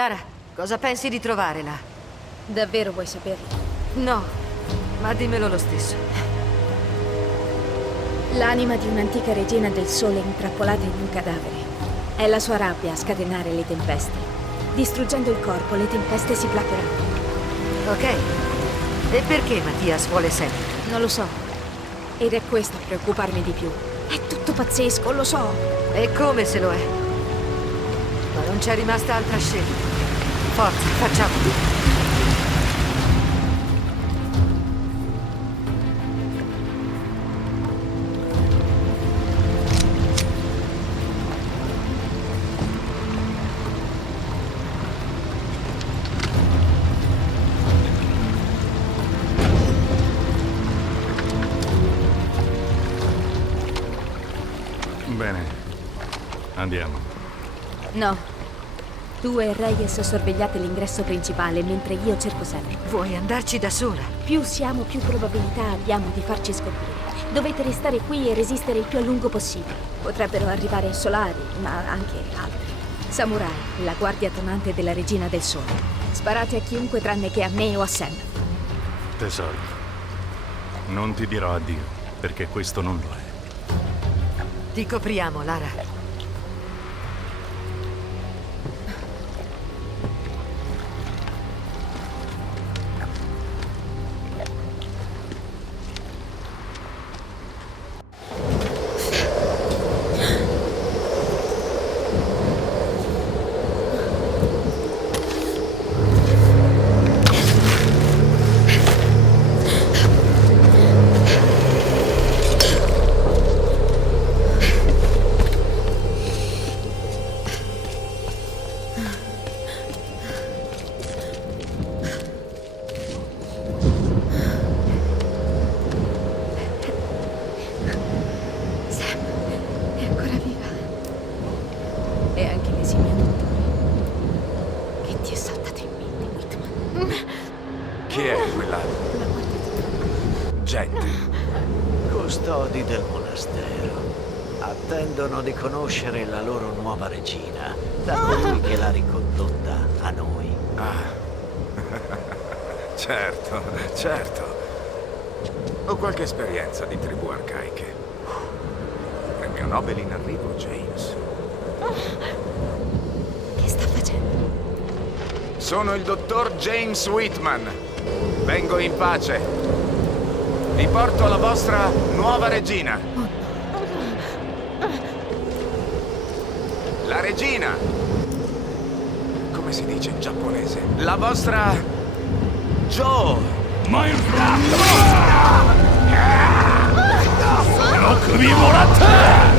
Lara, cosa pensi di trovare là? Davvero vuoi saperlo? No, ma dimmelo lo stesso. L'anima di un'antica regina del sole intrappolata in un cadavere. È la sua rabbia a scatenare le tempeste. Distruggendo il corpo, le tempeste si placheranno. Ok. E perché Mattias vuole sempre? Non lo so. Ed è questo a preoccuparmi di più. È tutto pazzesco, lo so. E come se lo è? Ma non c'è rimasta altra scelta. Forza, facciamolo. Bene, andiamo. No. Tu e Reyes sorvegliate l'ingresso principale mentre io cerco Sam. Vuoi andarci da sola? Più siamo, più probabilità abbiamo di farci scoprire. Dovete restare qui e resistere il più a lungo possibile. Potrebbero arrivare solari, ma anche altri. Samurai, la guardia tonante della regina del sole. Sparate a chiunque tranne che a me o a Sam. Tesoro, non ti dirò addio, perché questo non lo è. Ti copriamo, Lara. Custodi del monastero attendono di conoscere la loro nuova regina da colui che l'ha ricondotta a noi. Certo, certo. Ho qualche esperienza di tribù arcaiche. Premio Nobel in arrivo, James. Che sta facendo? Sono il dottor James Whitman. Vengo in pace. Vi porto la vostra nuova regina. La regina. Come si dice in giapponese? La vostra... Jo. Ma il sono qui morate!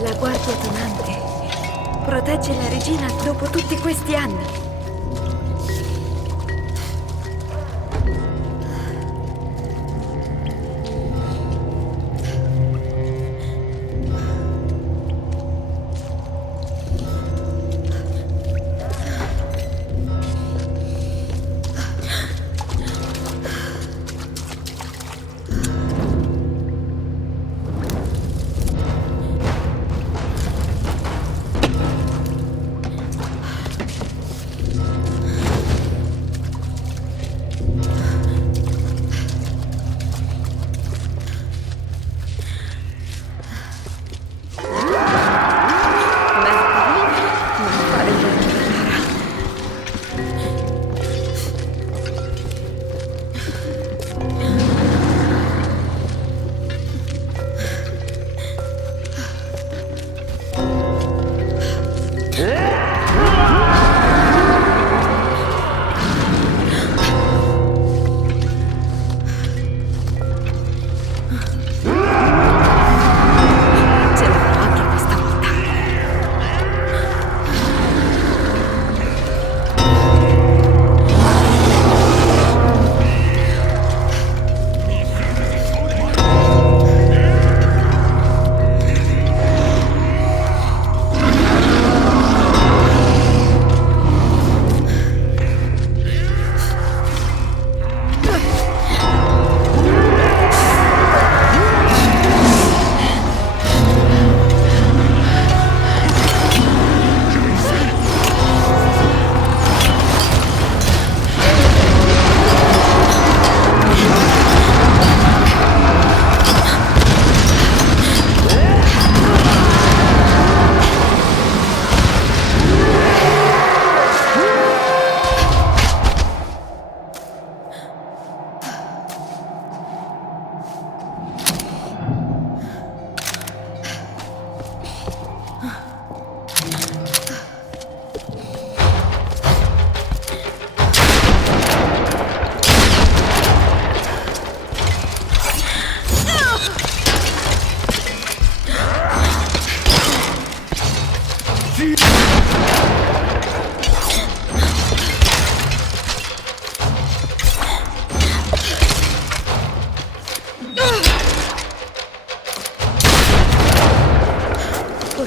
La guardia tonante protegge la regina dopo tutti questi anni.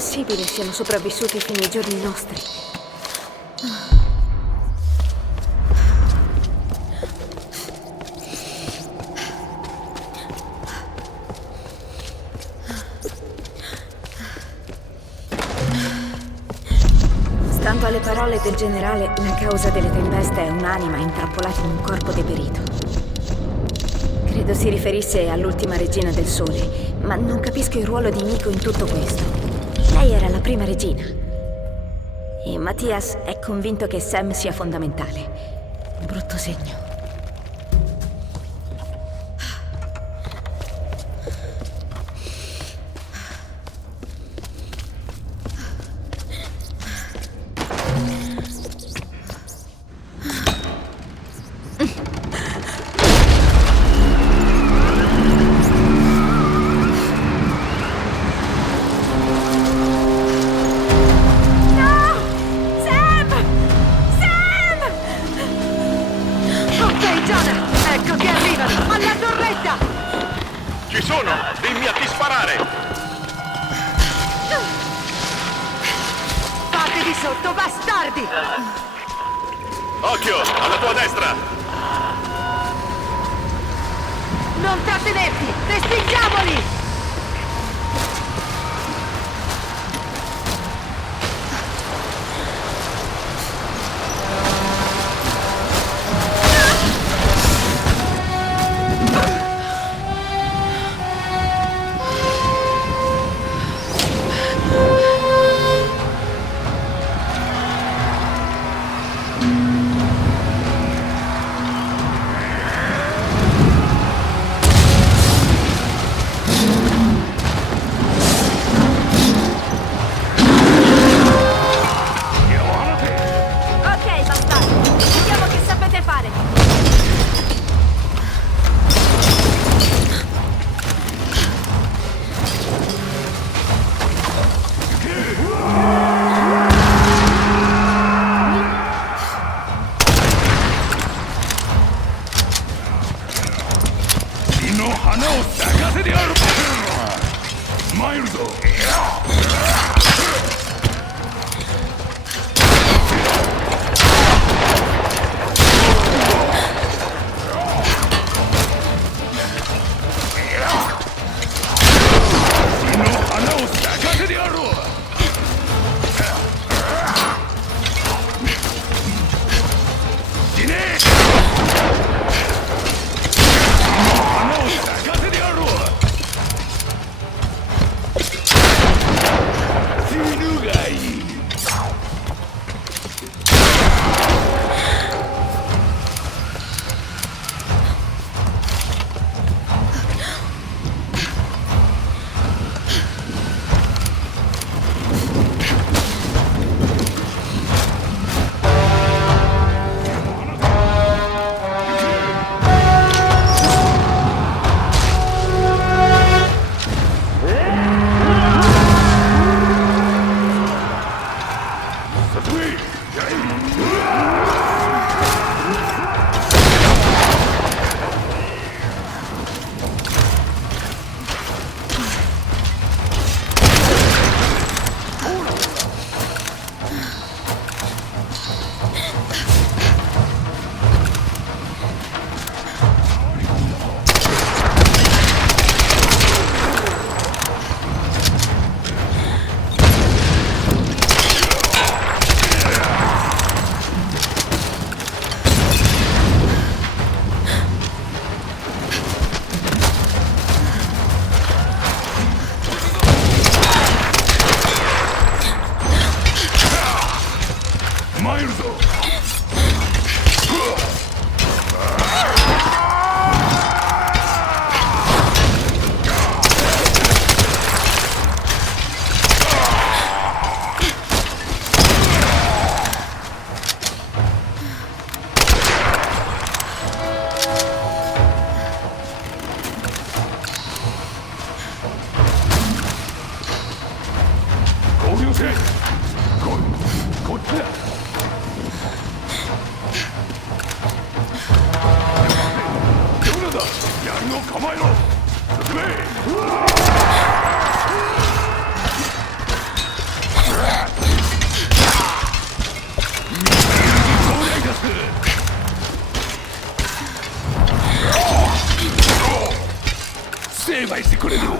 possibile siano sopravvissuti fino ai giorni nostri? Stando alle parole del generale, la causa delle tempeste è un'anima intrappolata in un corpo deperito. Credo si riferisse all'ultima regina del sole, ma non capisco il ruolo di Himiko in tutto questo. Lei era la prima regina. E Mattias è convinto che Sam sia fondamentale. Un brutto segno. Occhio, alla tua destra! Non trattenerti! Respingiamoli! Sì, vai sicuro di lui.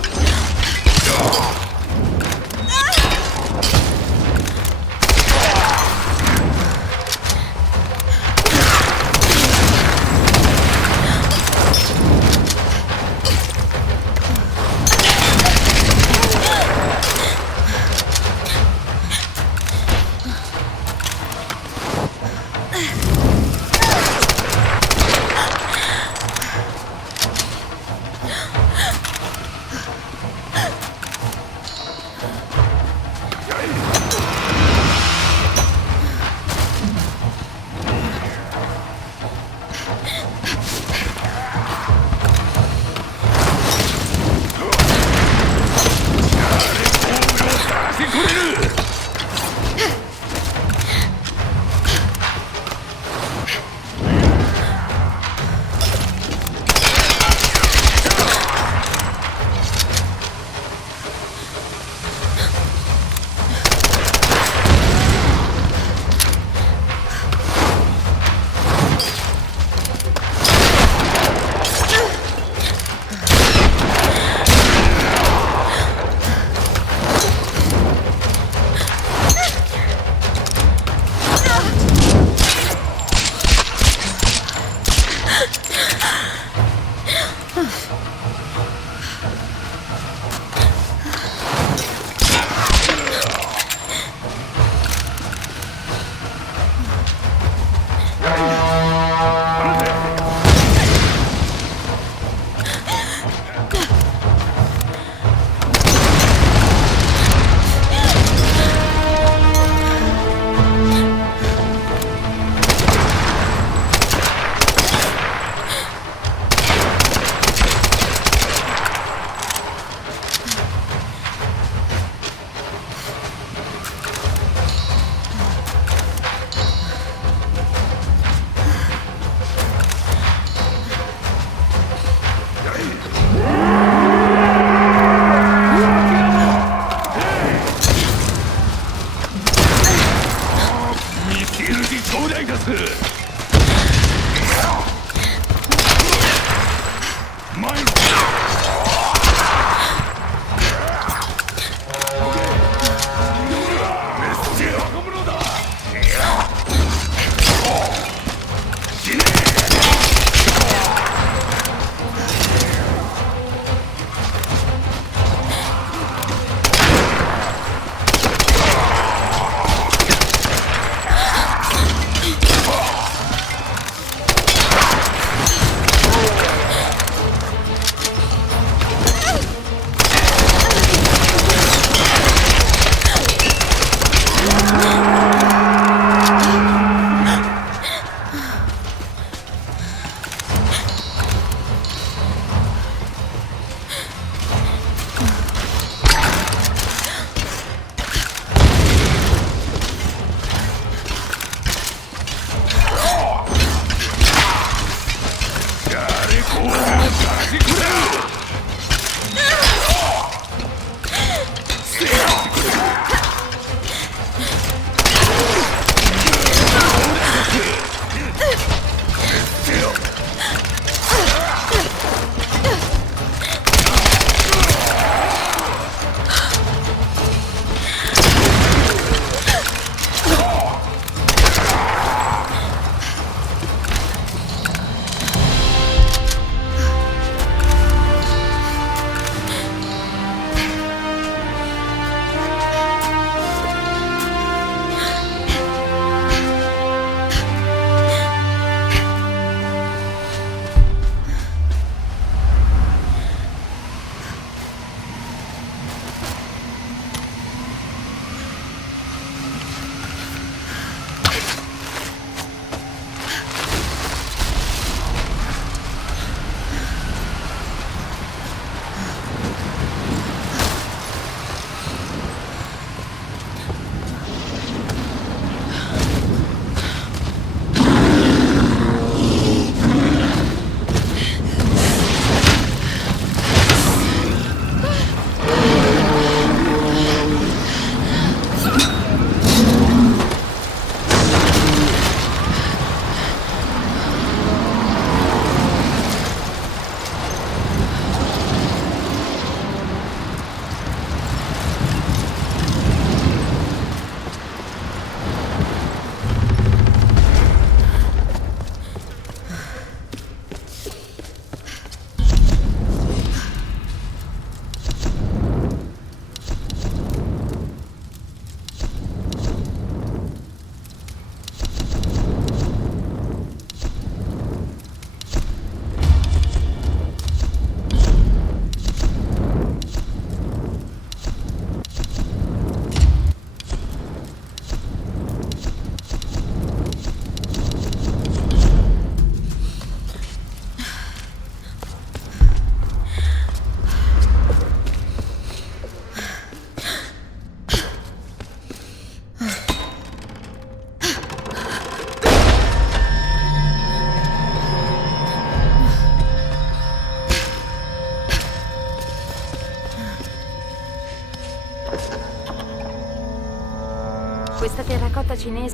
Questa terracotta cinese...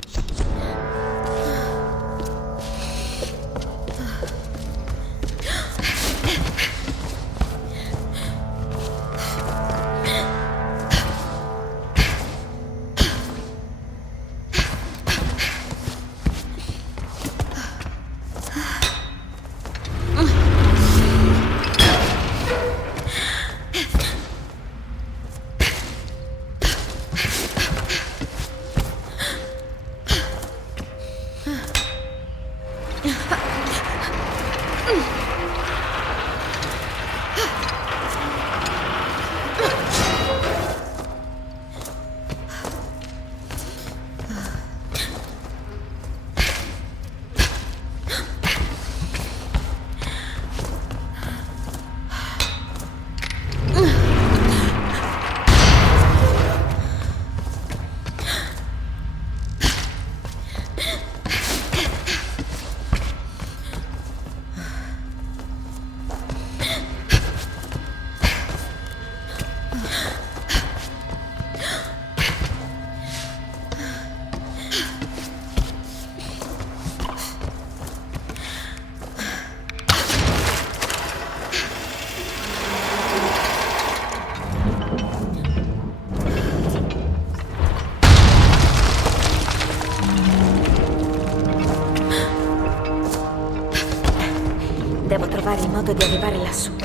Devo trovare il modo di arrivare lassù.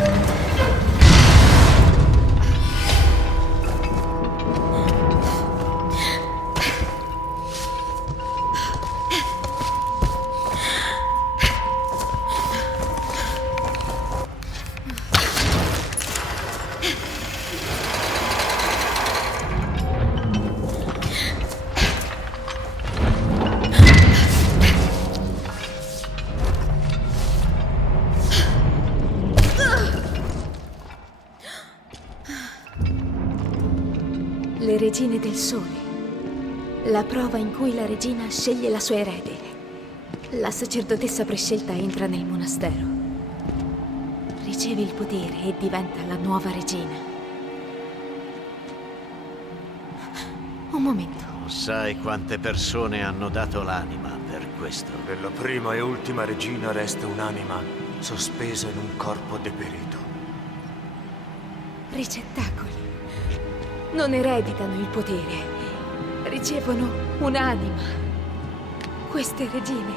Le regine del sole. La prova in cui la regina sceglie la sua erede. La sacerdotessa prescelta entra nel monastero. Riceve il potere e diventa la nuova regina. Un momento. Sai quante persone hanno dato l'anima per questo? Della prima e ultima regina resta un'anima sospesa in un corpo deperito. Ricettacoli. Non ereditano il potere, ricevono un'anima. Queste regine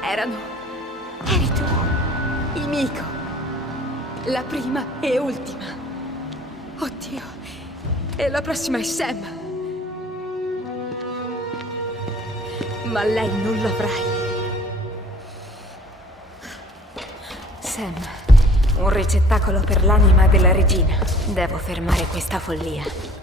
eri tu, Himiko, la prima e ultima. Oddio, e la prossima è Sam. Ma lei non l'avrai. Sam, un ricettacolo per l'anima della regina. Devo fermare questa follia.